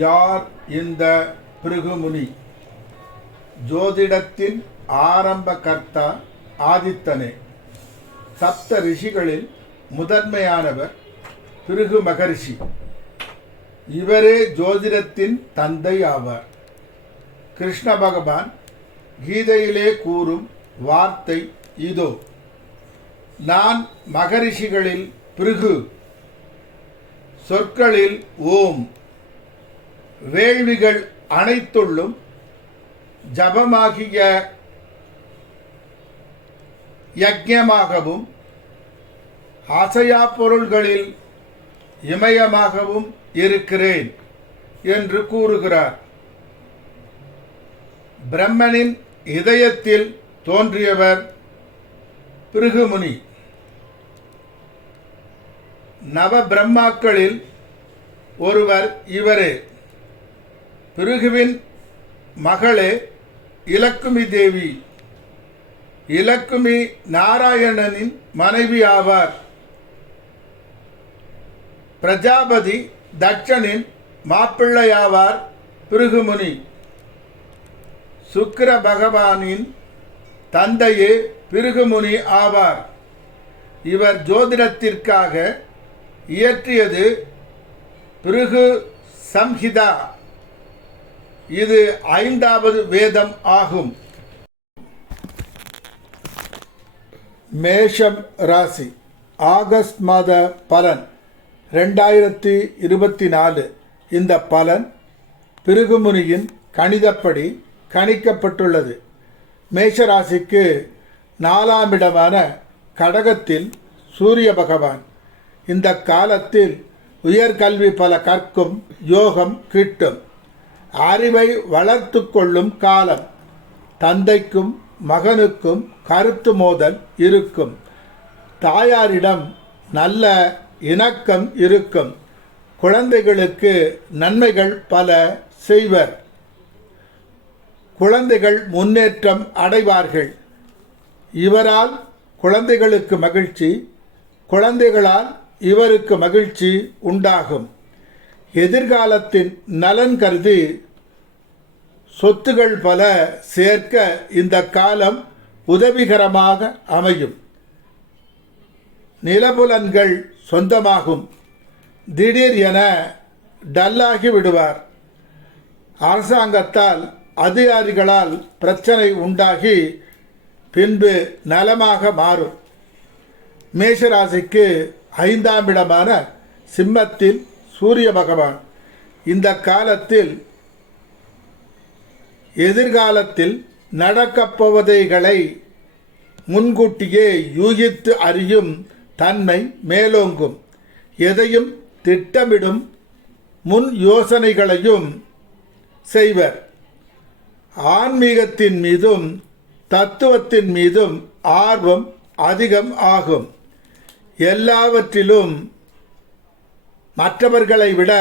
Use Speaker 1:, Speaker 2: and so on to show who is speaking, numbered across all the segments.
Speaker 1: யார் இந்த பிருகுமுனி? ஜோதிடத்தின் ஆரம்ப கர்த்தா ஆதித்தனே. சப்த ரிஷிகளில் முதன்மையானவர் பிருகு மகரிஷி. இவரே ஜோதிடத்தின் தந்தை ஆவார். கிருஷ்ண பகவான் கீதையிலே கூறும் வார்த்தை இதோ. நான் மகரிஷிகளில் பிருகு சொற்களில் ஓம். வேள்விகள் அனைத்துள்ளும் ஜபமாகிய யஜ்யமாகவும் அசையா பொருள்களில் இமயமாகவும் இருக்கிறேன் என்று கூறுகிறார். பிரம்மனின் இதயத்தில் தோன்றியவர் பிருகுமுனி. நவ பிரம்மாக்களில் ஒருவர் இவரே. பிருகுவின் மகளே இலக்குமி தேவி. இலக்குமி நாராயணனின் மனைவி ஆவார். பிரஜாபதி தட்சனின் மாப்பிள்ளையாவார் பிருகுமுனி. சுக்கிர பகவானின் தந்தையே பிருகுமுனி ஆவார். இவர் ஜோதிடத்திற்காக இயற்றியது பிருகு சம்ஹிதா. இது ஐந்தாவது வேதம் ஆகும். மேஷம் ராசி ஆகஸ்ட் மாத பலன் ரெண்டாயிரத்தி இருபத்தி நாலு இந்த பலன் பிருகுமுனியின் கணிதப்படி கணிக்கப்பட்டுள்ளது. மேஷராசிக்கு நாலாம் இடமான கடகத்தில் சூரிய பகவான். இந்த காலத்தில் உயர்கல்வி பல கற்கும் யோகம் கிட்டும். அறிவை வளர்த்து கொள்ளும் காலம். தந்தைக்கும் மகனுக்கும் கருத்து மோதல் இருக்கும். தாயாரிடம் நல்ல இணக்கம் இருக்கும். குழந்தைகளுக்கு நன்மைகள் பல செய்வர். குழந்தைகள் முன்னேற்றம் அடைவார்கள். இவரால் குழந்தைகளுக்கு மகிழ்ச்சி குழந்தைகளால் இவருக்கு மகிழ்ச்சி உண்டாகும். எதிர்காலத்தின் நலன் கருதி சொத்துகள் பல சேர்க்க இந்த காலம் உதவிகரமாக அமையும். நிலபுலன்கள் சொந்தமாகும். திடீர் என டல்லாகி விடுவார். அரசாங்கத்தால் அதிகாரிகளால் பிரச்சனை உண்டாகி பின்பு நலமாக மாறும். மேஷராசிக்கு ஐந்தாம் இடமான சிம்மத்தில் சூரிய பகவான் இந்த காலத்தில் எதிர்காலத்தில் நடக்கப்போவதைகளை முன்கூட்டியே யூகித்து அறியும் தன்மை மேலோங்கும். எதையும் திட்டமிடும் முன் யோசனைகளையும் செய்வர். ஆன்மீகத்தின் மீதும் தத்துவத்தின் மீதும் ஆர்வம் அதிகம் ஆகும். எல்லாவற்றிலும் மற்றவர்களை விட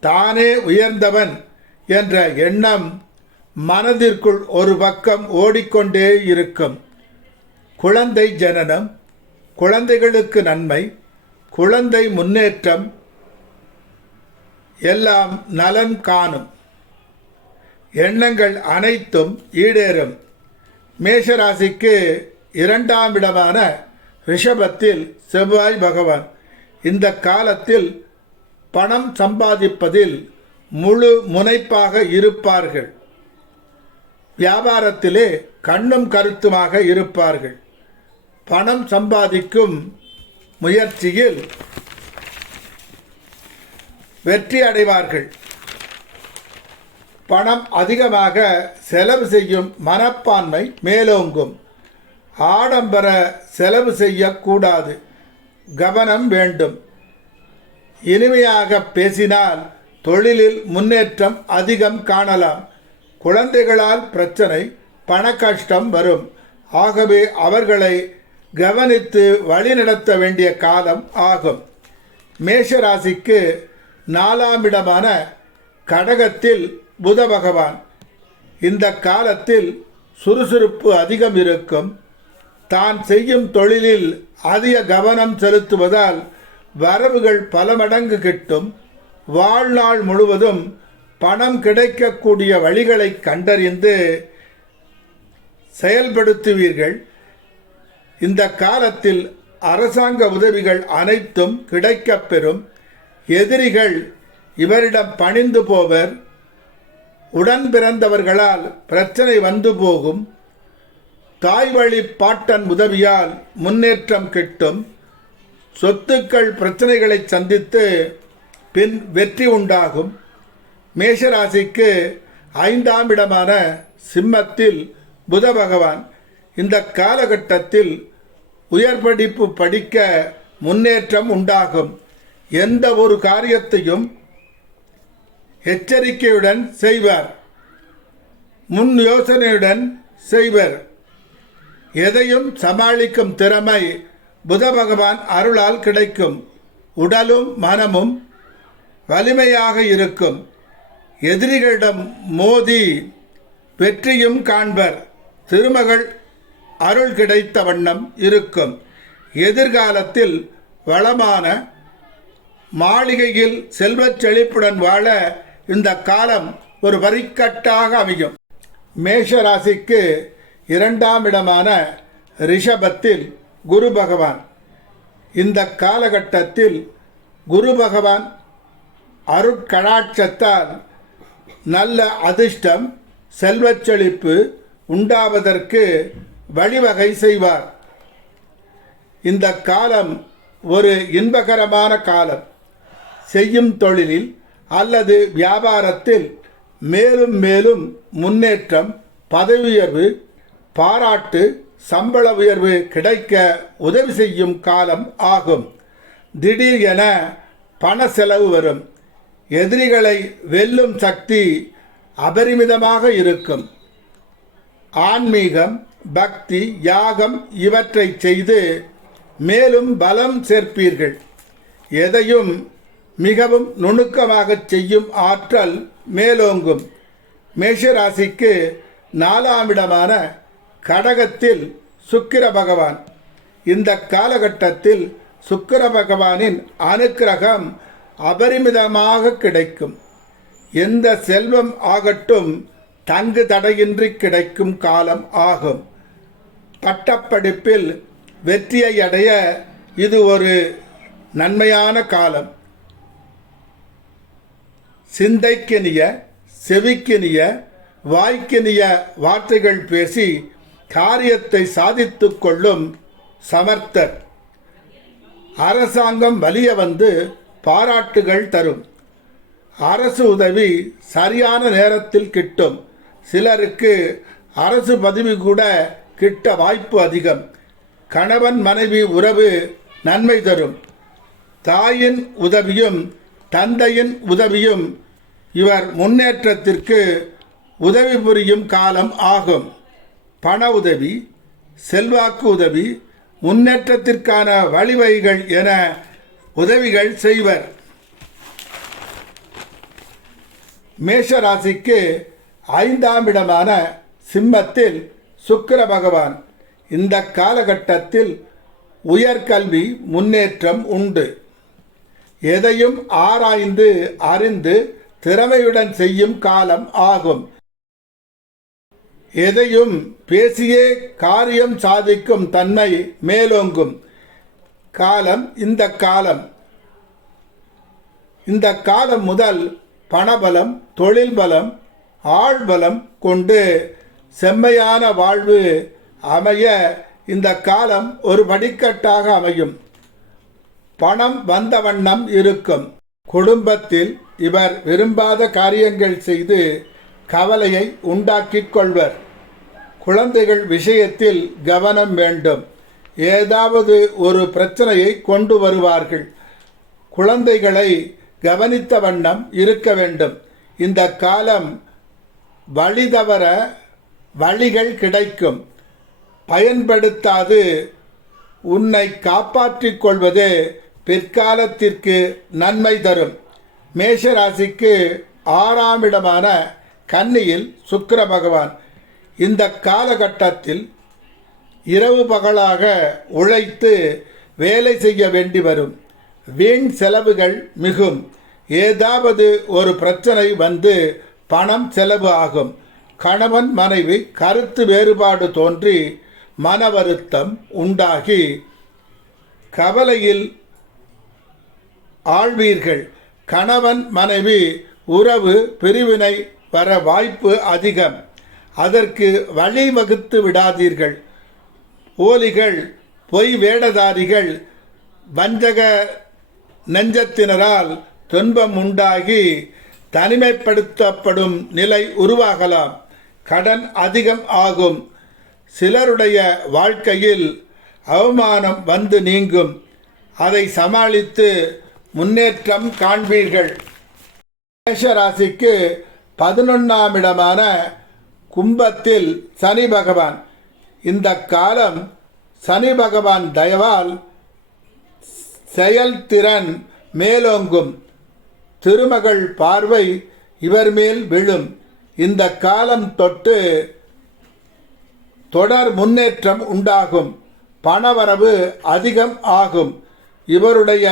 Speaker 1: தானே உயர்ந்தவன் என்ற எண்ணம் மனதிற்குள் ஒரு பக்கம் ஓடிக்கொண்டே இருக்கும். குழந்தை ஜனனம் குழந்தைகளுக்கு நன்மை குழந்தை முன்னேற்றம் எல்லாம் நலன் காணும். எண்ணங்கள் அனைத்தும் ஈடேறும். மேஷராசிக்கு இரண்டாம் இடமான ரிஷபத்தில் செவ்வாய் பகவான். இந்த காலத்தில் பணம் சம்பாதிப்பதில் முழு முனைப்பாக இருப்பார்கள். வியாபாரத்திலே கண்ணும் கருத்துமாக இருப்பார்கள். பணம் சம்பாதிக்கும் முயற்சியில் வெற்றி அடைவார்கள். பணம் அதிகமாக செலவு செய்யும் மனப்பான்மை மேலோங்கும். ஆடம்பர செலவு செய்யக்கூடாது. கவனம் வேண்டும். இனிமையாக பேசினால் தொழிலில் முன்னேற்றம் அதிகம் காணலாம். குழந்தைகளால் பிரச்சனை பண கஷ்டம் வரும். ஆகவே அவர்களை கவனித்து வழிநடத்த வேண்டிய காலம் ஆகும். மேஷராசிக்கு நாலாம் இடமான கடகத்தில் புத பகவான். இந்த காலத்தில் சுறுசுறுப்பு அதிகம் இருக்கும். தான் செய்யும் தொழிலில் அதிக கவனம் செலுத்துவதால் வரவுகள் பல மடங்கு கிட்டும். வாழ்நாள் முழுவதும் பணம் கிடைக்கக்கூடிய வழிகளை கண்டறிந்து செயல்படுத்துவீர்கள். இந்த காலத்தில் அரசாங்க உதவிகள் அனைத்தும் கிடைக்கப்பெறும் எதிரிகள் இவரிடம் பணிந்து போவர். உடன் பிறந்தவர்களால் பிரச்சனை வந்து போகும். தாய் வழி பாட்டன் உதவியால் முன்னேற்றம் கிட்டும். சொத்துக்கள் பிரச்சனைகளை சந்தித்து பின் வெற்றி உண்டாகும். மேஷராசிக்கு ஐந்தாம் இடமான சிம்மத்தில் புத பகவான் இந்த காலகட்டத்தில் உயர் படிப்பு படிக்க முன்னேற்றம் உண்டாகும். எந்த ஒரு காரியத்தையும் எச்சரிக்கையுடன் செய்வார். முன் யோசனையுடன் செய்வர். எதையும் சமாளிக்கும் திறமை புத பகவான் அருளால் கிடைக்கும். உடலும் மனமும் வலிமையாக இருக்கும். எதிரிகளிடம் மோதி வெற்றியும் காண்பர். திருமகள் அருள் கிடைத்த வண்ணம் இருக்கும். எதிர்காலத்தில் வளமான மாளிகையில் செல்வச் செழிப்புடன் வாழ இந்த காலம் ஒரு வரிக்கட்டாக அமையும். மேஷராசிக்கு இரண்டாம் இடமான ரிஷபத்தில் குரு பகவான். இந்த காலகட்டத்தில் குரு பகவான் அருட்கடாட்சத்தால் நல்ல அதிர்ஷ்டம் செல்வச்செழிப்பு உண்டாவதற்கு வழிவகை செய்வார். இந்த காலம் ஒரு இன்பகரமான காலம். செய்யும் தொழிலில் அல்லது வியாபாரத்தில் மேலும் மேலும் முன்னேற்றம் பதவி உயர்வு பாராட்டு சம்பள உயர்வு கிடைக்க உதவி செய்யும் காலம் ஆகும். திடீர் என பண செலவு வரும். எதிரிகளை வெல்லும் சக்தி அபரிமிதமாக இருக்கும். ஆன்மீகம் பக்தி யாகம் இவற்றை செய்து மேலும் பலம் சேர்ப்பீர்கள். எதையும் மிகவும் நுணுக்கமாக செய்யும் ஆற்றல் மேலோங்கும். மேஷராசிக்கு நாலாம் இடமான கடகத்தில் சுக்கிர பகவான். இந்த காலகட்டத்தில் சுக்கிர பகவானின் அனுக்கிரகம் அபரிமிதமாக கிடைக்கும். எந்த செல்வம் ஆகட்டும் தங்கு தடையின்றி கிடைக்கும் காலம் ஆகும். பட்டப்படிப்பில் வெற்றியை அடைய இது ஒரு நன்மையான காலம். சிந்தைக்கினிய செவிக்கினிய வாய்க்கினிய வார்த்தைகள் பேசி காரியத்தை சாதித்துக் கொள்ளும் சமர்த்தர். அரசாங்கம் வலிய வந்து பாராட்டுகள் தரும். அரசு உதவி சரியான நேரத்தில் கிட்டும். சிலருக்கு அரசு பதவி கூட கிட்ட வாய்ப்பு அதிகம். கணவன் மனைவி உறவு நன்மை தரும். தாயின் உதவியும் தந்தையின் உதவியும் இவர் முன்னேற்றத்திற்கு உதவி புரியும் காலம் ஆகும். பண உதவி செல்வாக்கு உதவி முன்னேற்றத்திற்கான வழிவகைகள் என உதவிகள் செய்வர். மேஷ ராசிக்கு ஐந்தாம் இடமான சிம்மத்தில் சுக்கிர பகவான். இந்த காலகட்டத்தில் உயர்கல்வி முன்னேற்றம் உண்டு. எதையும் ஆராய்ந்து அறிந்து திறமையுடன் செய்யும் காலம் ஆகும். எதையும் பேசியே காரியம் சாதிக்கும் தன்மை மேலோங்கும். காலம் இந்த காலம். இந்த காலம் முதல் பணபலம் தொழில் பலம் ஆழ்பலம் கொண்டு செம்மையான வாழ்வு அமைய இந்த காலம் ஒரு படிக்கட்டாக அமையும். பணம் வந்த வண்ணம் இருக்கும். குடும்பத்தில் இவர் விரும்பாத காரியங்கள் செய்து கவலையை உண்டாக்கிக் கொள்வர். குழந்தைகள் விஷயத்தில் கவனம் வேண்டும். ஏதாவது ஒரு பிரச்சனையை கொண்டு வருவார்கள். குழந்தைகளை கவனித்த வண்ணம் இருக்க வேண்டும். இந்த காலம் வழி தவற வழிகள் கிடைக்கும். பயன்படுத்தாது. உன்னை காப்பாற்றிக் கொள்வது பிற்காலத்திற்கு நன்மை தரும். மேஷராசிக்கு ஆறாம் இடமான கன்னியில் சுக்கர பகவான் இந்த காலகட்டத்தில் இரவு பகலாக உழைத்து வேலை செய்ய வேண்டி வரும். வீண் செலவுகள் மிகும். ஏதாவது ஒரு பிரச்சனை வந்து பணம் செலவு ஆகும். கணவன் மனைவி கருத்து வேறுபாடு தோன்றி மன வருத்தம் உண்டாகி கவலையில் ஆழ்வீர்கள். கணவன் மனைவி உறவு பிரிவினை வர வாய்ப்பு அதிகம். அதற்கு வழிவகுத்து விடாதீர்கள். போலிகள் பொய் வேடதாரிகள் வஞ்சக நெஞ்சத்தினரால் துன்பம் உண்டாகி தனிமைப்படுத்தப்படும் நிலை உருவாகலாம். கடன் அதிகம் ஆகும். சிலருடைய வாழ்க்கையில் அவமானம் வந்து நீங்கும். அதை சமாளித்து முன்னேற்றம் காண்பீர்கள். மேஷராசிக்கு பதினொன்றாம் இடமான கும்பத்தில் சனி பகவான். இந்த காலம் சனி பகவான் தயவால் செயல்திறன் மேலோங்கும். திருமகள் பார்வை இவர் மேல் விழும். இந்த காலம் தொட்டு தொடர் முன்னேற்றம் உண்டாகும். பணவரவு அதிகம் ஆகும். இவருடைய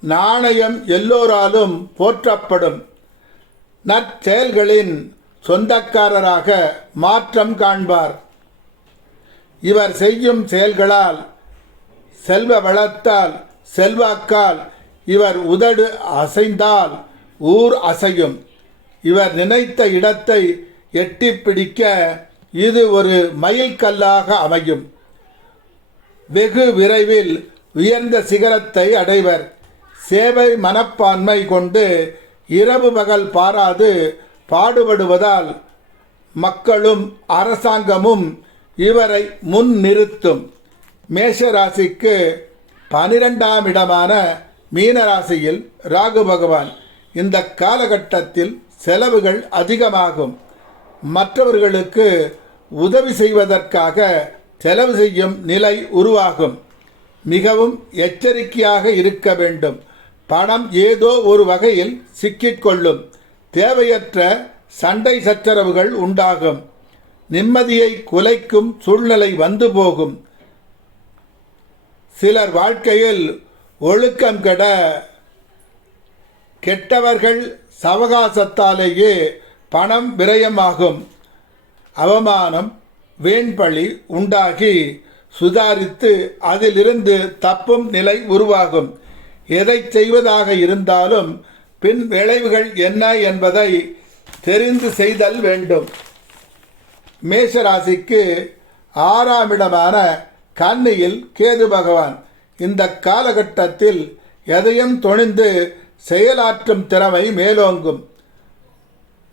Speaker 1: நாணயம் எல்லோராலும் போற்றப்படும். நற்செயல்களின் சொந்தக்காரராக மாற்றம் காண்பார். இவர் செய்யும் செயல்களால் செல்வ வளத்தால் செல்வாக்கால் இவர் உதடு அசைந்தால் ஊர் அசையும். இவர் நினைத்த இடத்தை எட்டி பிடிக்க இது ஒரு மயில்கல்லாக அமையும். வெகு விரைவில் உயர்ந்த சிகரத்தை அடைவர். சேவை மனப்பான்மை கொண்டு இரவு பகல் பாராது பாடுபடுவதால் மக்களும் அரசாங்கமும் இவரை முன் நிறுத்தும் மேஷராசிக்கு பனிரெண்டாம் இடமான மீனராசியில் ராகு பகவான். இந்த காலகட்டத்தில் செலவுகள் அதிகமாகும். மற்றவர்களுக்கு உதவி செய்வதற்காக செலவு செய்யும் நிலை உருவாகும். மிகவும் எச்சரிக்கையாக இருக்க வேண்டும். பணம் ஏதோ ஒரு வகையில் சிக்கிக்கொள்ளும். தேவையற்ற சண்டை சச்சரவுகள் உண்டாகும். நிம்மதியை குலைக்கும் சூழ்நிலை வந்து போகும். சிலர் வாழ்க்கையில் ஒழுக்கம் கெட கெட்டவர்கள் சவகாசத்தாலேயே பணம் விரயமாகும். அவமானம் வீண்பழி உண்டாகி சுதாரித்து அதிலிருந்து தப்பும் நிலை உருவாகும். எதை செய்வதாக இருந்தாலும் பின் விளைவுகள் என்ன என்பதை தெரிந்து செய்தல் வேண்டும். மேஷராசிக்கு ஆறாம் இடமான கன்னியில் கேது பகவான். இந்த காலகட்டத்தில் எதையும் துணிந்து செயலாற்றும் திறமை மேலோங்கும்.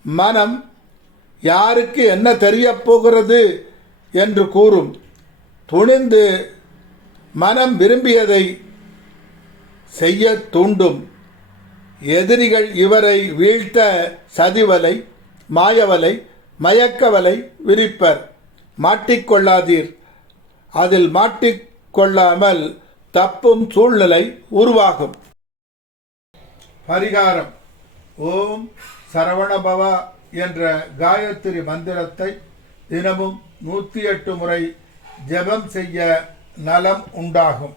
Speaker 1: மனம் யாருக்கு என்ன தெரியப் போகிறது என்று கூறும். துணிந்து மனம் விரும்பியதை செய்ய தூண்டும். எதிரிகள் இவரை வீழ்த்த சதிவலை மாயவலை மயக்கவலை விரிப்பர். மாட்டிக்கொள்ளாதீர் அதில் மாட்டிக்கொள்ளாமல் தப்பும் சூழ்நிலை உருவாகும். பரிகாரம். ஓம் சரவணபவா என்ற காயத்ரி மந்திரத்தை தினமும் நூற்றி எட்டு முறை ஜெபம் செய்ய நலம் உண்டாகும்.